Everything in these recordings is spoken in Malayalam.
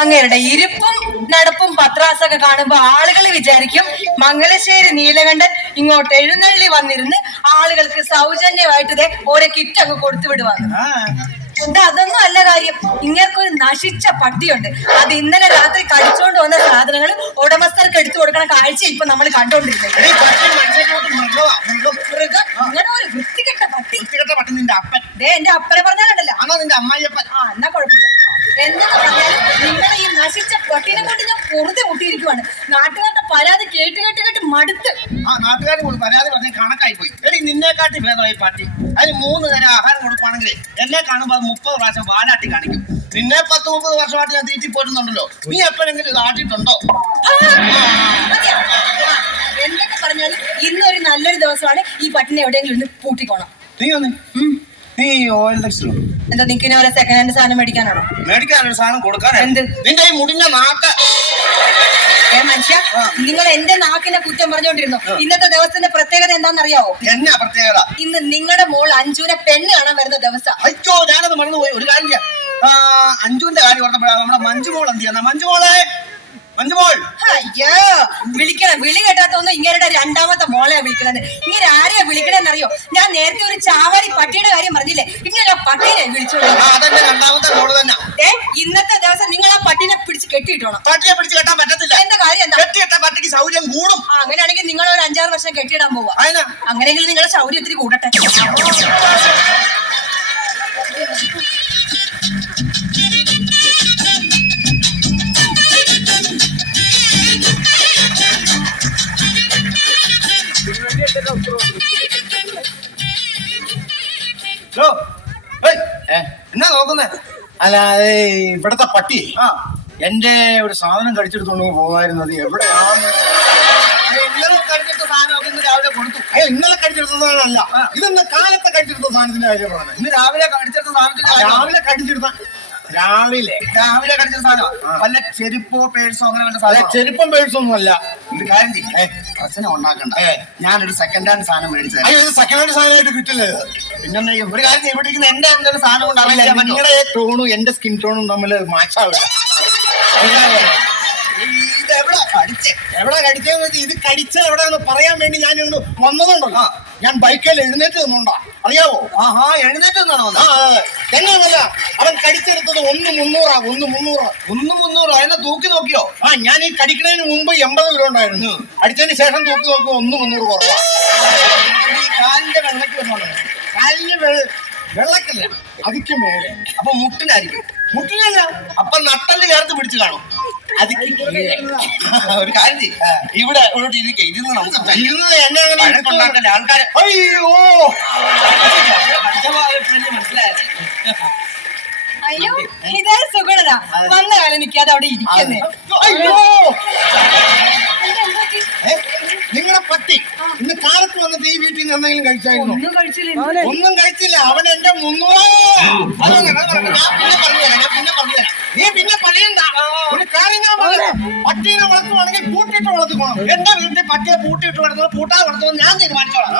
അങ്ങേരുടെ ഇരിപ്പും നടപ്പും പത്രാസൊക്കെ കാണുമ്പോ ആളുകൾ വിചാരിക്കും മംഗലശ്ശേരി നീലകണ്ഠൻ ഇങ്ങോട്ട് എഴുന്നള്ളി വന്നിരുന്ന് ആളുകൾക്ക് സൗജന്യമായിട്ട് ഇതേ ഓരോ കിറ്റ് അങ്ങ് കൊടുത്തു വിടുവാന്ന്. എന്താ അതൊന്നും അല്ല കാര്യം. ഇങ്ങേർക്കൊരു നശിച്ച പട്ടിയുണ്ട്. അത് ഇന്നലെ രാത്രി കടിച്ചോണ്ട് വന്ന സാധനങ്ങൾ ഉടമസ്ഥർക്ക് എടുത്തു കൊടുക്കണ കാഴ്ച ഇപ്പൊ നമ്മൾ കണ്ടോണ്ടിരുന്നത്. ഇങ്ങനെ ഒരു വൃത്തികെട്ട പട്ടി. നിന്റെ അപ്പൻ എന്റെ അപ്പനെ പറഞ്ഞാലുണ്ടല്ലോ. നിന്റെ അമ്മായിയപ്പൻ. എന്നാ കുഴപ്പമില്ല. എന്തെന്ന് പറഞ്ഞാൽ നിങ്ങളെ ഈ നശിച്ച പട്ടിനെ കൊണ്ട് ഞാൻ പൊറുതെ മുട്ടിയിരിക്കുവാണ്. നാട്ടുകാരുടെ പരാതി കേട്ട് കേട്ട് കേട്ട് മടുത്ത്. നാട്ടുകാർ പരാതി പറഞ്ഞ് കണക്കായി പോയി. എടി നിന്നെക്കാട്ടി ഭേദമായി പട്ടി. അതിന് 3 നേരം ആഹാരം കൊടുക്കുവാണെങ്കിൽ എന്നെ കാണുമ്പോ അത് 30 പ്രാവശ്യം വാലാട്ടി കാണിക്കും. നിന്നെ 10-30 വർഷമായിട്ട് ഞാൻ തീറ്റി പോരുന്നുണ്ടല്ലോ. നീ എപ്പോഴെങ്കിലും ഇത് ആട്ടിട്ടുണ്ടോ? എന്തൊക്കെ പറഞ്ഞാലും ഇന്നൊരു നല്ലൊരു ദിവസമാണ്. ഈ പട്ടിനെ എവിടെയെങ്കിലും ഇന്ന് പൂട്ടിക്കോണം. നീ ഓയിൽ ടെക്സ്റ്റോ എന്താ നിൽക്കുന്ന പോലെ സെക്കൻഡ് ഹാൻഡ് സാധനം മേടിക്കാനാണോ? മേടിക്കാനൊരു സാധനം കൊടുക്കാൻ. എന്ത് നിന്റെ ഈ മുടിഞ്ഞ നാക്ക്? മനുഷ്യ, നിങ്ങൾ എന്റെ നാക്കിനെ കുറ്റം പറഞ്ഞോണ്ടിരുന്നു. ഇന്നത്തെ ദിവസത്തിന്റെ പ്രത്യേകത എന്താണെന്നറിയാവോ? എന്നാ പ്രത്യേകത? ഇന്ന് നിങ്ങളുടെ മോൾ അഞ്ജുവിനെ പെണ്ണ് കാണാൻ വരുന്ന ദിവസം. അയ്യോ, ഞാനത് മറന്നുപോയി. ഒരു കാര്യം, അഞ്ജുവിന്റെ കാര്യം ഓർത്തപ്പോഴാണ് നമ്മുടെ മഞ്ജുമോൾ എന്ത് ചെയ്യുന്ന? മഞ്ജുമോളെ, മഞ്ജുമോൾ. അയ്യോ, വിളിക്കണം. വിളി കേട്ടാത്തൊന്നും ഇങ്ങനെ രണ്ടാമത്തെ മോളെയാ വിളിക്കണത്. ഇങ്ങനെ ആരെയാ വിളിക്കണെന്നറിയോ? ഞാൻ നേരത്തെ ഒരു ചാവാടി പട്ടിയുടെ കാര്യം പറഞ്ഞില്ലേ? ഇങ്ങനെ പട്ടിനെ വിളിച്ചോളൂ. അതെന്റെ രണ്ടാമത്തെ മോള് തന്നെ. ഇന്നത്തെ ദിവസം നിങ്ങൾ ആ പട്ടിനെ പിടിച്ച് കെട്ടിയിട്ടോണം. പട്ടിയെ പിടിച്ച് കെട്ടാൻ പറ്റത്തില്ല. എന്താ കാര്യം? എന്താ കെട്ടിയിട്ട പട്ടിക്ക് ശൗര്യം കൂടും. അങ്ങനെയാണെങ്കിൽ നിങ്ങൾ ഒരു 5-6 വർഷം കെട്ടിയിടാൻ പോവാ. അങ്ങനെയെങ്കിൽ നിങ്ങളുടെ ശൗര്യം ഇത്തിരി കൂടട്ടെ. എന്നാ നോക്കുന്നേ? അല്ല, ഇവിടത്തെ പട്ടി എന്റെ ഒരു സാധനം കടിച്ചെടുത്തോണ്ട് പോകുമായിരുന്നത് എവിടെയാണ്? ഇന്നലെ കടിച്ചെടുത്ത സാധനം ഇന്ന് രാവിലെ കൊടുത്തു. ഇന്നലെ കടിച്ചെടുത്ത സാധനമല്ല, ഇതെന്ന് കാലത്തെ കടിച്ചെടുത്ത സാധനത്തിന്റെ കാര്യമാണ്. ഇന്ന് രാവിലെ കടിച്ചെടുത്ത സാധനത്തിന്റെ രാവിലെ കടിച്ചെടുത്ത രാവിലെ കടിച്ച സാധനം വല്ല ചെരുപ്പോ പേഴ്സോ അങ്ങനെ വല്ല സാധനം? ചെരുപ്പം പേഴ്സൊന്നും അല്ല. ഒരു കാര്യം ചെയ്യും, പ്രശ്നം ഉണ്ടാക്കണ്ട. ഞാനൊരു സെക്കൻഡ് ഹാൻഡ് സാധനം മേടിച്ചത്. സെക്കൻഡ് ഹാൻഡ് സാധനമായിട്ട് കിട്ടില്ലേ? പിന്നെ ഒരു കാര്യം ചെയ്യും, ഇവിടെ ഇരിക്കുന്ന എന്റെ എന്തൊരു സാധനം കൊണ്ട് അറിയില്ല. നിങ്ങളുടെ ടോണും എന്റെ സ്കിൻ ടോണും തമ്മിൽ മാച്ചാവില്ല. ഇത് എവിടെ കടിച്ചതെന്ന് വെച്ചാൽ ഇത് കടിച്ച എവിടെയെന്ന് പറയാൻ വേണ്ടി ഞാൻ ഇന്ന് വന്നതുണ്ടല്ലോ. ഞാൻ ബൈക്കിൽ എഴുന്നേറ്റ് നിന്നുണ്ടാ, അറിയാവോ? എഴുന്നേറ്റ് നിന്നാണോ? എന്നല്ല, അവൻ കടിച്ചെടുത്തത് 1,300. അതിനെ തൂക്കി നോക്കിയോ? ഞാൻ ഈ കടിക്കുന്നതിന് മുമ്പ് 80 കിലോ ഉണ്ടായിരുന്നു. അടിച്ചതിന് ശേഷം തൂക്കി നോക്കുമ്പോ 1,300 കുറവാ. ഈ കാലിന്റെ വെള്ളക്ക് വന്നോളൂ. കാലിന് വെള്ളക്കല്ല, അതിക്ക് മേലെ. അപ്പൊ മുട്ടിനായിരിക്കും. മുട്ടിനല്ല, അപ്പൊ നട്ടല് ചേർത്ത് പിടിച്ചു കാണും. അതിക്ക് ഒരു കാര്യം ചെയ്യും, ഇവിടെ ഇരുന്ന് നമുക്ക് എന്നെ ആൾക്കാരെ മനസ്സിലായത്. അയ്യോ, ഇതേ സുഗുണനാ. വന്ന കാലം നിൽക്കാതെ അവിടെ ഇരിക്കുന്നേ. അയ്യോ, നിങ്ങളുടെ പട്ടി ഇന്ന് കാലത്ത് വന്നിട്ട് ഈ വീട്ടിൽ നിന്ന് എന്തെങ്കിലും കഴിച്ചായിരുന്നു? ഒന്നും കഴിച്ചില്ല. അവൻ എന്റെ 300. നീ പിന്നെ പറയണ്ട. ഒരു കാര്യം ഞാൻ പറയാം, പട്ടീനെ വളർത്തുവാണെങ്കിൽ പൂട്ടിയിട്ട് വളർത്തിക്കോണം. എന്റെ വീട്ടിൽ പട്ടിയെ പൂട്ടിയിട്ട് വളർത്തുന്നത് പൂട്ടാതെ വളർത്തുന്നത് ഞാൻ തീരുമാനിച്ചോളാം.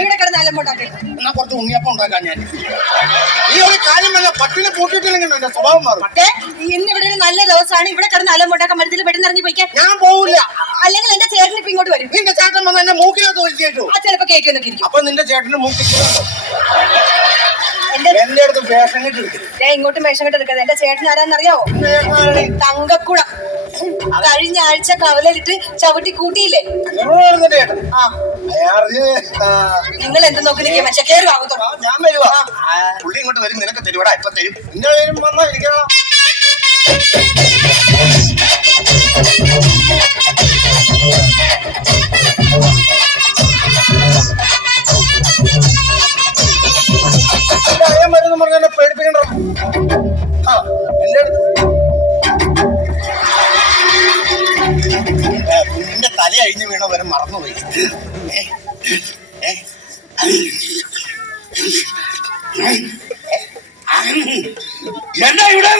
ഇവിടെ കിടന്ന് അലമ്പുണ്ടാക്കി എന്നാ കുറച്ച് ഉണ്ണിയപ്പം ഉണ്ടാക്കാൻ ഞാൻ. ഈ ഒരു കാര്യമല്ല, പട്ടിനെ പൂട്ടിയിട്ടില്ലെങ്കിൽ എന്റെ സ്വഭാവം മാറും. ഇന്ന് ഇവിടെ ഒരു നല്ല ദിവസമാണ്. ഇവിടെ കിടന്ന് അലമ്പുണ്ടാക്കാൻ മരത്തിൽ പെട്ടെന്ന് ഇറങ്ങി പോയിക്കാൻ ഞാൻ പോവില്ല. അല്ലെങ്കിൽ എന്റെ ചേട്ടൻ ഇപ്പൊ ഇങ്ങോട്ട് വരും. നിന്റെ ചേട്ടൻ വന്ന് എന്നെ മൂക്കിനകത്ത് വലിച്ചേറ്റു. ചിലപ്പോ കേൾക്കുന്നൊക്കെ ഇരിക്കും. അപ്പൊ നിന്റെ ചേട്ടന് മൂക്കി എന്റെ അടുത്ത് വേഷം കെട്ടെടുക്കും. ഇങ്ങോട്ടും വേഷം കെട്ടെടുക്കുന്നത്. എന്റെ ചേട്ടൻ ആരാന്നറിയാവോ? തങ്കക്കുടം. കഴിഞ്ഞ ആഴ്ച കവലിട്ട് ചവിട്ടി കൂട്ടിയില്ലേ? നിങ്ങൾ എന്ത് നോക്കി നിൽക്കുക? മറ്റേ കയറി ആകത്തോ? ഞാൻ വരുവാ. പുള്ളി ഇങ്ങോട്ട് വരും, നിനക്ക് തരുവാടാ. ഇപ്പൊ തരും. നിന്റെ പേരും വന്നാ ഇരിക്കണം. മരുന്ന് പറഞ്ഞ പേടിപ്പിക്കണ്ട. നിന്റെ തല അഴിഞ്ഞു വീണ വരെ മറന്നുപോയി. എന്നാ ഇവിടെ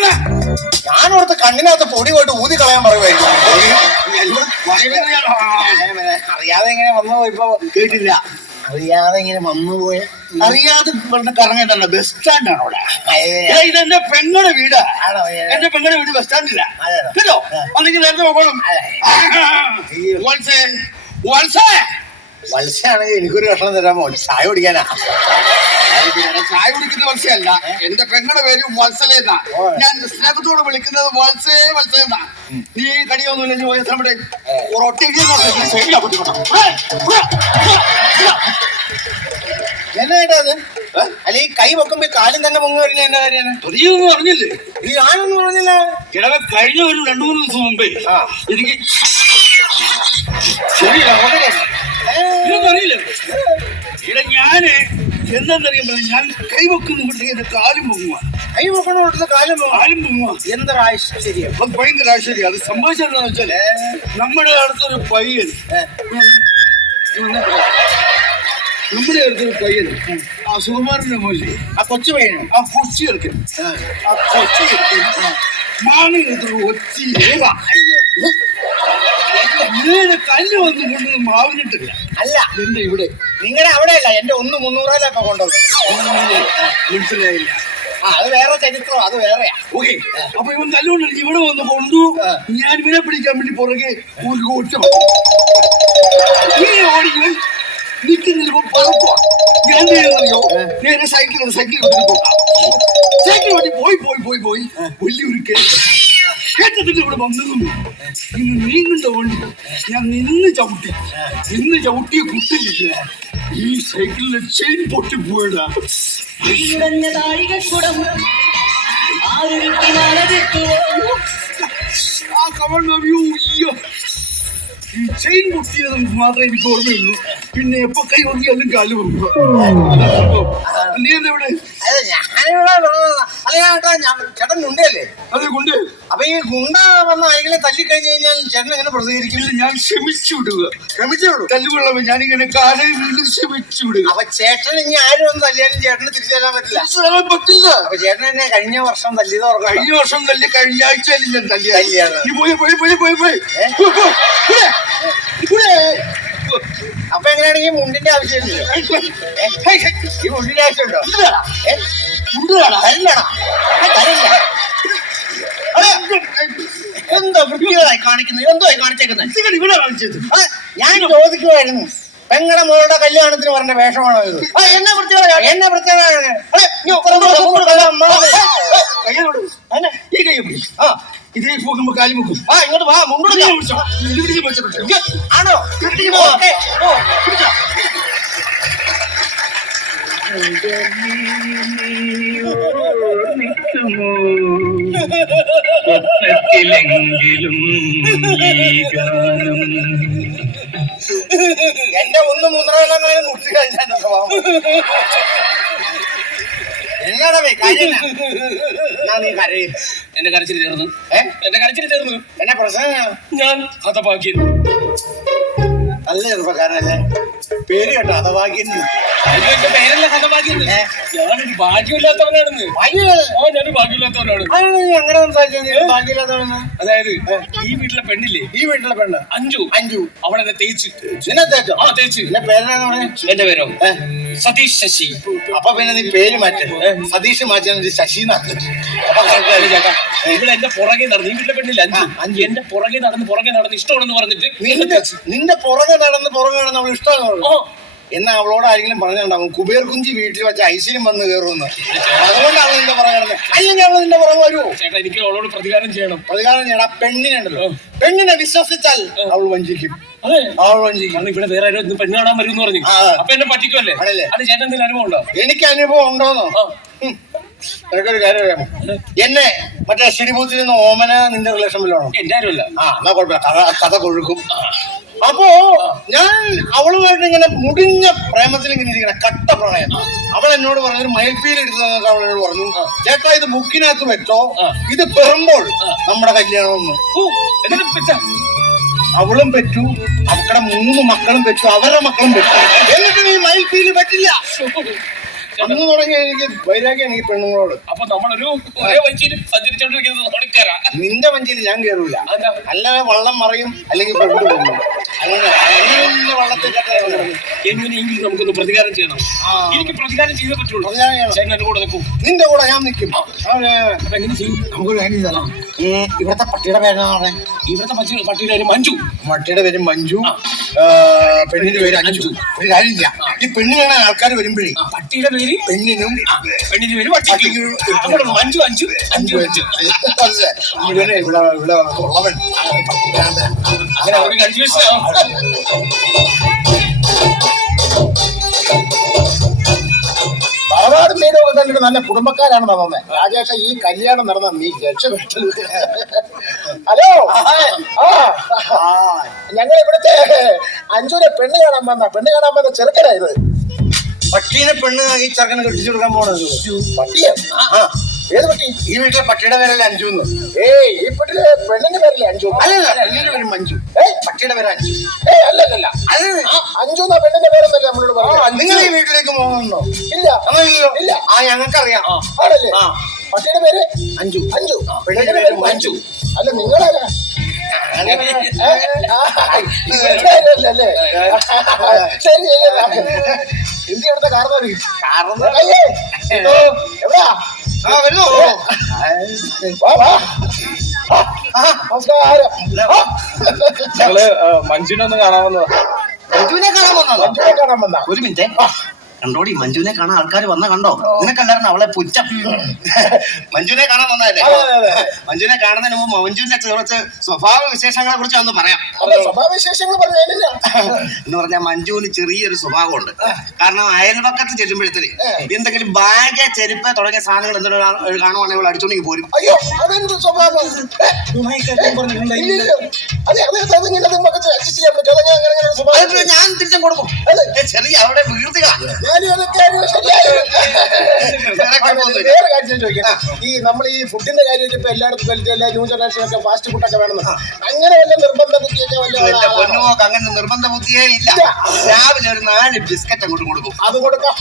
ഞാനോടത്ത് കണ്ണിനകത്ത് പൊടി പോയിട്ട് ഊതി കളയാൻ പറയുമായിരുന്നു. അറിയാതെ എങ്ങനെ വന്നു പോയി? ഇപ്പൊ കേട്ടില്ല. അറിയാതെ ഇങ്ങനെ വന്നുപോയ അറിയാതെ പറഞ്ഞ കറങ്ങേണ്ടല്ലോ ബസ് സ്റ്റാൻഡാണ് അവിടെ. ഇതെന്റെ പെങ്ങളുടെ വീടാ. എന്റെ പെങ്ങളുടെ വീട് ബസ് സ്റ്റാൻഡില്ല കേട്ടോ. അല്ലെങ്കിൽ നേരത്തെ പോകണം. വത്സയാണെങ്കിൽ എനിക്കൊരു കഷ്ണം തരാമോ? ചായ കുടിക്കാനാ. ചായ കുടിക്കുന്ന വത്സയല്ല, എന്റെ പെങ്ങളുടെ പേര് വത്സലെന്നാ. ഞാൻ സ്നേഹത്തോട് വിളിക്കുന്നത് വത്സേ വത്സയെന്നാ. നീ കടിയൊന്നുമില്ല പോയ നമ്മുടെ എന്നായിട്ടാ അത്? അല്ല ഈ കൈ വെക്കുമ്പോ കാലും തന്നെ പൊങ്ങി വരുന്ന എന്റെ കാര്യമാണ്. തൊടിയൊന്നും പറഞ്ഞില്ലേ? ഈ ഞാനൊന്നും പറഞ്ഞില്ല. ഇടവ കഴിഞ്ഞ ഒരു 2-3 ദിവസം മുമ്പേ എനിക്ക് ശരിയാ അറിയില്ല. ഇവിടെ ഞാന് എന്താന്നറിയുമ്പോ ഞാൻ കൈവെക്കുന്നുണ്ട് എന്റെ കാലും പൊങ്ങുക. കൈ വെക്കണോട്ട് കാലും പൊങ്ങുക. എന്താ ആശ്ചര്യം? അത് ഭയങ്കര ആശ്ചര്യം. അത് സംഭവിച്ചെന്താന്ന് വെച്ചാല് നമ്മുടെ അടുത്തൊരു പയ്യൻ ആ സുകുമാരന്റെ മോശി ആ കൊച്ചു പയ്യനും ആ കൊച്ചി എടുക്കും ആ കൊച്ചി എടുക്കും മാണിയെടുത്തൊരു ഒച്ചി കല്ല് വന്ന് കൊണ്ട് മാവിനിട്ടില്ല. അല്ല എന്റെ ഇവിടെ നിങ്ങളുടെ അവിടെയല്ല, എന്റെ 1 300 കൊണ്ടുവന്നു. മനസ്സിലായില്ല. അത് വേറെ ചരിത്രം, അത് വേറെയാ. ഓക്കെ. അപ്പൊ ഇവൻ കല്ലുകൊണ്ട് ഇവിടെ വന്ന് കൊണ്ടു. ഞാൻ ഇവനെ പിടിക്കാൻ വേണ്ടി പുറകെ ഒരു ഒറ്റ ഓടിക്കാൻ നിൽക്കുന്നില്ല. പറക്കുക ഞാൻ അറിയോ നേരെ സൈക്കിൾ സൈക്കിൾ വണ്ടി പോയി വലിയൊരു കേട്ടത്തിന്റെ ഇവിടെ വന്നതും ഇന്ന് നീങ്ങുന്ന വണ്ടി ഞാൻ നിന്ന് ചവിട്ടിയ കുട്ടില്ല. ഈ സൈക്കിളിലെ ചെയിൻ പൊട്ടിപ്പോയടാ. ആ കവണ്ണ ഈ ചെയിൻ പൊട്ടിയത് മാത്രമേ എനിക്ക് ഓർമ്മയുള്ളൂ. പിന്നെ എപ്പോ കൈ ഒന്നിയാലും കാല് പോകും. നീ എന്താ ഇവിടെ? ചേട്ടൻ ഗുണ്ടയല്ലേ? അതെ കൊണ്ട്. അപ്പൊ ഈ ഗുണ്ട വന്ന അയകളെ തല്ലിക്കഴിഞ്ഞു കഴിഞ്ഞാൽ ചേട്ടൻ എങ്ങനെ പ്രതികരിക്കില്ല? ഞാൻ ക്ഷമിച്ചു വിടുക. തല്ലുകൊള്ളാമോ? ഞാനിങ്ങനെ കാലം വീണ്ടും ക്ഷമിച്ചു വിടുക. അപ്പൊ ചേട്ടൻ ഇനി ആരും ഒന്ന് തല്ലിയാലും ചേട്ടന് തിരിച്ചു തരാൻ പറ്റില്ല. അപ്പൊ ചേട്ടൻ എന്നെ കഴിഞ്ഞ വർഷം തല്ലിയത് ഓർക്കണം. കഴിഞ്ഞ വർഷം തല്ലി കഴിഞ്ഞ ആഴ്ചയിൽ ഞാൻ തല്ലിയാണ്. അപ്പൊ എങ്ങനെയാണെങ്കിൽ മുണ്ടിന്റെ ആവശ്യമില്ലല്ലോ. ഈ മുണ്ടിന്റെ ആവശ്യമുണ്ടോ? എന്തോ വൃത്തികേടായി കാണിക്കുന്നത്, എന്തോ കാണിച്ചേക്കുന്നത്? ഇവിടെ കാണിച്ചത് ഞാൻ ചോദിക്കുമായിരുന്നു, പെങ്ങളുടെ മോളുടെ കല്യാണത്തിന് പറഞ്ഞ വേഷമാണോ ഇത്? എന്നെ പ്രത്യേകത ഇതേ പോകുമ്പോ കാലി മുക്കും. ഇങ്ങോട്ട് വാ, മുണ്ടോട് ആണോ? എന്റെ 1 300 മുട്ടി കഴിഞ്ഞാൽ എന്നാടാ കാര്യം? നീ കരയും. എന്റെ കരച്ചിൽ തീർന്നു. എന്നെ പ്രശ്നം ഞാൻ ഹതഭാഗ്യൻ. നല്ല ചെറുപ്പക്കാരനല്ലേ? പേര് കേട്ടോ ഹതഭാഗ്യൻ. എന്റെ പേരല്ല ഹതഭാഗ്യൻ. ഞാനൊരു ഭാഗ്യമില്ലാത്തവനാണെന്ന്. ഞാനൊരു ഭാഗ്യമില്ലാത്തവനാണ്. അങ്ങനെ സംസാരിച്ചു ഭാഗ്യമില്ലാത്തവനെന്ന്? അതായത് ഈ വീട്ടിലെ പെണ്ണില്ലേ, ഈ വീട്ടിലെ പെണ്ണ് അഞ്ചു അവളെന്നെ തേച്ചു. നിന്നെ തേച്ചോ? തേച്ചു. എന്റെ പേരെന്നാന്ന് പറഞ്ഞേ? എന്റെ പേരോ സതീഷ് ശശി. അപ്പൊ പിന്നെ നീ പേര് മാറ്റ, സതീഷ് മാറ്റാൻ ശശി നാട്ട്. ചേട്ടാ ഇവിടെ എന്റെ പുറകെ നടന്ന്, ഈ വീട്ടിലെ പെണ്ണില്ല അഞ്ചു എന്റെ പുറകെ നടന്ന് ഇഷ്ടമാണെന്ന് പറഞ്ഞിട്ട് നിന്റെ പുറകെ നടന്ന് അവൾ ഇഷ്ടമാണെന്ന് പറഞ്ഞു. എന്നാ അവളോട് ആരെങ്കിലും പറഞ്ഞിട്ടുണ്ടാവും കുബേർ കുഞ്ചി വീട്ടിൽ വെച്ച ഐശ്വര്യം വന്ന് കയറുമെന്ന്. അതുകൊണ്ട് അവൾ നിന്റെ പുറകെ നടന്നത്. അല്ലെങ്കിൽ അവൾ നിന്റെ പുറകെ വരുമോ? ചേട്ടാ എനിക്ക് അവളോട് പ്രതികാരം ചെയ്യണം. ആ പെണ്ണിനുണ്ടല്ലോ, പെണ്ണിനെ വിശ്വസിച്ചാൽ അവൾ വഞ്ചിക്കും. അവൾ വഞ്ചിക്കും. ഇവിടെ വേറെ ആരും പെണ്ണ് കാണാൻ വരും എന്ന് പറഞ്ഞു. അപ്പൊ എന്നെ പറ്റിക്കുമല്ലേ? അത് ചേട്ടൻ എന്തെങ്കിലും അനുഭവം ഉണ്ടോ? എനിക്ക് അനുഭവം ഉണ്ടോന്നോ? നിനക്കൊരു കാര്യം അറിയാമോ? എന്നെ മറ്റേ ശിരിപൂത്തിൽ നിന്ന് ഓമന നിന്റെ റിലേഷൻ വല്ലതാണോ? എന്റെ ആരുമല്ല. എന്നാ കുഴപ്പമില്ല, കഥ കൊഴുക്കും. അപ്പോ ഞാൻ അവളുമായിട്ട് ഇങ്ങനെ മുടിഞ്ഞ പ്രേമത്തിൽ ഇങ്ങനെ ഇരിക്കണം, കട്ട പ്രണയം. അവൾ എന്നോട് പറഞ്ഞു, ഒരു മയിൽപ്പീൽ എടുത്തതൊക്കെ അവളോട് പറഞ്ഞു, ചേട്ടാ ഇത് ബുക്കിനകത്ത് വെച്ചോ, ഇത് പെറുമ്പോൾ നമ്മുടെ കല്യാണം. അവളും പറ്റു, അവക്കടെ 3 മക്കളും പറ്റു, അവരുടെ മക്കളും പറ്റു. എന്നിട്ട് ഈ മയിൽപ്പീല് പറ്റില്ല. അന്ന് തുടങ്ങി എനിക്ക് വൈരാഗ്യം ഈ പെണ്ണുങ്ങളോട്. അപ്പൊ നമ്മളൊരു ഒരേ വഞ്ചിയിൽ സഞ്ചരിച്ചോണ്ടിരിക്കുന്നത്. നിന്റെ വഞ്ചിയിൽ ഞാൻ കയറൂല. അല്ലാതെ വള്ളം മറിയും, അല്ലെങ്കിൽ പെണ്ണു പോകും. വെള്ളത്തിൽ കെട്ടാൻ എങ്ങനെയെങ്കിലും നമുക്കൊന്ന് പ്രതികാരം ചെയ്യണം. എനിക്ക് പ്രതികാരം ചെയ്തേ പറ്റുള്ളൂ. ചേട്ടൻ എന്റെ കൂടെ നിൽക്കൂ. നിന്റെ കൂടെ ഞാൻ നിൽക്കും. അപ്പൊ എങ്ങനെ ചെയ്യും? നമുക്കൊരു കാര്യം ചെയ്താലോ? ഇവിടുത്തെ പട്ടിയുടെ പേരാണ് പറഞ്ഞത്. ഇവിടുത്തെ പട്ടിയുടെ പേര് മഞ്ജു. പട്ടിയുടെ പേര് മഞ്ജു, പെണ്ണിന്റെ പേര് അഞ്ജു. ഒരു കാര്യം ചെയ്യാം, ഈ പെണ്ണ് കാണാൻ ആൾക്കാർ വരുമ്പോഴേ പട്ടിയുടെ പേര് പെണ്ണിനും പെണ്ണിന്റെ പേര് പട്ടിക്കും. അവിടെ മഞ്ജു അഞ്ചു അഞ്ചു അഞ്ചു ഇവിടെ ഇവിടെ ഉള്ളവൻ അങ്ങനെ ഒരു കൺഫ്യൂഷൻ. തറവാട് വീടൊക്കെ കണ്ടിട്ട് നല്ല കുടുംബക്കാരാണ് നടന്നത്. രാജേഷ, ഈ കല്യാണം നടന്ന നീ രക്ഷപ്പെട്ടത്. ഹലോ, ഞങ്ങൾ ഇവിടുത്തെ അഞ്ചൂരെ പെണ്ണ് കാണാൻ വന്ന ചെറുക്കനായത്. പട്ടീനെ പെണ്ണ് ഈ ചെറുക്കനെ കെട്ടിച്ചു കൊടുക്കാൻ പോണത്. പട്ടിയോ? ഏത് പട്ടി? ഈ വീട്ടിലെ പട്ടിയുടെ പേരല്ലേ അഞ്ചു. ഈ വീട്ടിലെ പെണ്ണിന്റെ പേരല്ലേ അഞ്ചു? അല്ലല്ല, പെണ്ണിന്റെ പേര് മഞ്ജു, പട്ടിയുടെ പേര് അഞ്ചു. അല്ലല്ല, അഞ്ചു എന്നാ പെണ്ണിന്റെ പേരെന്നല്ലേ നമ്മളോട് പറഞ്ഞു. നിങ്ങൾ ഈ വീട്ടിലേക്ക് പോകുന്നുണ്ടോ? ഇല്ല ഇല്ല. ഞങ്ങൾക്കറിയാം. ആണല്ലേ? പട്ടിയുടെ പേര് അഞ്ചു. അഞ്ചു, പെണ്ണിന്റെ പേര് മഞ്ജു. അല്ല, നിങ്ങളല്ലേ? ശരി, എന്ത് ഇവിടുത്തെ കാരണവര് എവിടാ? നമസ്കാരം. ഞങ്ങള് മഞ്ജുവിനെ ഒന്ന് കാണാൻ വന്നതാ. മഞ്ജുവിനെ കാണാൻ വന്ന ഒരു മിനിറ്റ് കണ്ടോടി. മഞ്ജുവിനെ കാണാൻ ആൾക്കാർ കണ്ടോ? നിനക്കല്ലായിരുന്നു അവളെ പുച്ഛം. മഞ്ജുവിനെ കാണാൻ വന്നതല്ലേ? മഞ്ജുവിനെ കാണുന്നതിന് മുമ്പ് മഞ്ജുവിന്റെ കുറച്ച് സ്വഭാവ വിശേഷങ്ങളെ കുറിച്ച് ഒന്ന് പറയാം. സ്വഭാവ വിശേഷങ്ങൾ പറഞ്ഞില്ല എന്ന് പറഞ്ഞാൽ മഞ്ജുവിന് ചെറിയൊരു സ്വഭാവമുണ്ട്. കാരണം അയൽപക്കത്ത് ചെല്ലുമ്പോഴത്തേന് എന്തെങ്കിലും ബാഗ്, ചെരുപ്പ് തുടങ്ങിയ സാധനങ്ങൾ എന്തെങ്കിലും കാണുവാണെങ്കിൽ അവൾ അടിച്ചോണ്ടെങ്കിൽ പോരും. അയ്യോ, അതെന്ത് സ്വഭാവം? ഞാൻ തിരിച്ചും കൊടുക്കും. ചെറിയ അവിടെ വീഴ്ത്തുക. വേറെ കാര്യം ചോദിക്കാം. ഈ നമ്മൾ ഈ ഫുഡിന്റെ കാര്യം ഇപ്പൊ എല്ലായിടത്തും എല്ലാ ന്യൂ ജനറേഷനൊക്കെ ഫാസ്റ്റ് ഫുഡൊക്കെ വേണമെന്ന് അങ്ങനെ വല്ല നിർബന്ധ ബുദ്ധിയൊക്കെ എന്റെ പൊന്നുമോക്ക് അങ്ങനെ നിർബന്ധ ബുദ്ധിയേ ഇല്ല. രാവിലെ ഒരു 4 ബിസ്ക്കറ്റ് അങ്ങോട്ട് കൊടുക്കും. അത് കൊടുക്കാം.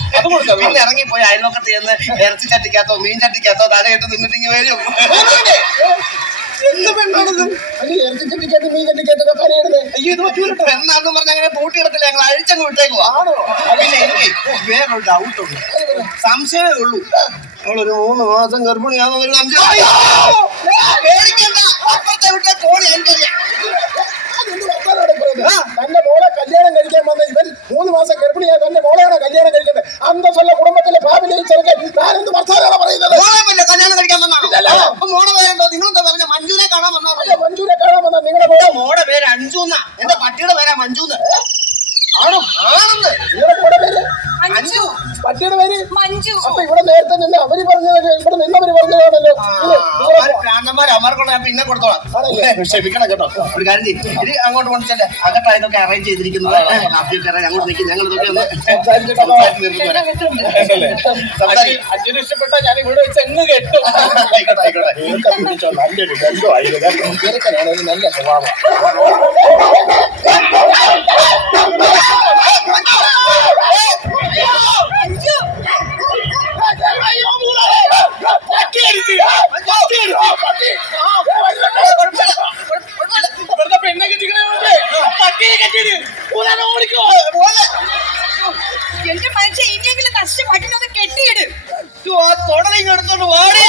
പിന്നെ ഇറങ്ങിപ്പോയി അയൽവക്കത്ത് ചെന്ന് ഇറച്ചി ചട്ടിക്കകത്തോ മീൻ ചട്ടിക്കകത്തോ തലയിട്ട് നിന്നിട്ടിങ്ങ് വരും. എന്ത് പെണ്ണാണിത്? ഇറച്ചി ചട്ടിക്കകത്ത് മീൻ ചട്ടിക്കകത്തൊക്കെ കരയിടുന്നത്. അയ്യോ, ഇത് പറ്റൂല. പെണ്ണാന്ന് പറഞ്ഞ അങ്ങനെ പൂട്ടിയിടത്തില്ല, ഞങ്ങൾ അഴിച്ചങ്ങ് വിട്ടേക്കുവാ. പിന്നെ എനിക്ക് വേറൊരു ഡൗട്ടുണ്ട്, സംശയമേ ഉള്ളൂ. അവളൊരു 3 മാസം ഗർഭിണിയാണെന്നൊരു സംശയം. പേടിക്കണ്ട, അപ്പുറത്തെ വീട്ടിലെ കോണി എനിക്കറിയാം. തന്റെ മോളെ കല്യാണം കഴിക്കാൻ വന്ന ഇവൻ 3 മാസം ഗർഭിണിയായ തന്റെ മോളെയാണ് കല്യാണം കഴിക്കുന്നത്. അന്തസ്സുള്ള കുടുംബത്തിലെ ഫാമിലിയിൽ ചെറുക്കൻ ഞാനെന്ത് വർത്താനാണ് പറയുന്നത്? മോളെ കല്യാണം കഴിക്കാൻ വന്നാണോ? അപ്പൊ മോളെ പേരെന്തോ? നിങ്ങളെന്താ പറഞ്ഞ? മഞ്ജുവിനെ കാണാൻ വന്നാ? മഞ്ജുവിനെ കാണാൻ വന്ന നിങ്ങളുടെ മോടെ പേര് അഞ്ജുന്ന. എന്റെ പട്ടിയുടെ പേരാ മഞ്ജുന്ന്. ആണോ? ആണെന്ന്. നിങ്ങളുടെ മോടെ പേര് അഞ്ചു, പട്ടിയുടെ പേര് മഞ്ജു. അപ്പൊ ഇവിടെ നേരത്തെ നിന്ന് അവര് പറഞ്ഞത് ഇവിടെ നിന്നവര് പറഞ്ഞതാണല്ലോ. ഭ്രാന്തന്മാരെ അമർക്കൊണ്ട് ഞാൻ പിന്നെ കൊടുത്തോളാം. ക്ഷമിക്കണം കേട്ടോ. ഒരു കാര്യം ചെയ്യും, ഇത് അങ്ങോട്ട് കൊണ്ടിട്ടല്ലേ അകത്തായതൊക്കെ അറേഞ്ച് ചെയ്തിരിക്കുന്നത്. അങ്ങോട്ട് നിൽക്കും, ഞങ്ങൾ ഇതൊക്കെ ഒന്ന് അഞ്ചിന് ഇഷ്ടപ്പെട്ട ഞാൻ ഇവിടെ വെച്ച് എങ്ങ് കെട്ടും. ആയിക്കോട്ടെ ആയിക്കോട്ടെ. നല്ലൊരു ബന്ധമായിരുന്നു. ചെറുക്കനാണ് നല്ല സ്വഭാവം. പെണ്ണെ കെട്ടിക്കണേ പട്ടിയെ കെട്ടിയിട്ട് ഓടിക്കോ. എന്റെ മനുഷ്യ ഇനിയെങ്കിലും കഷ്ടപ്പെട്ടിട്ടത് കെട്ടിയിട്. തുടങ്ങി എടുത്തോണ്ട് ഓടി.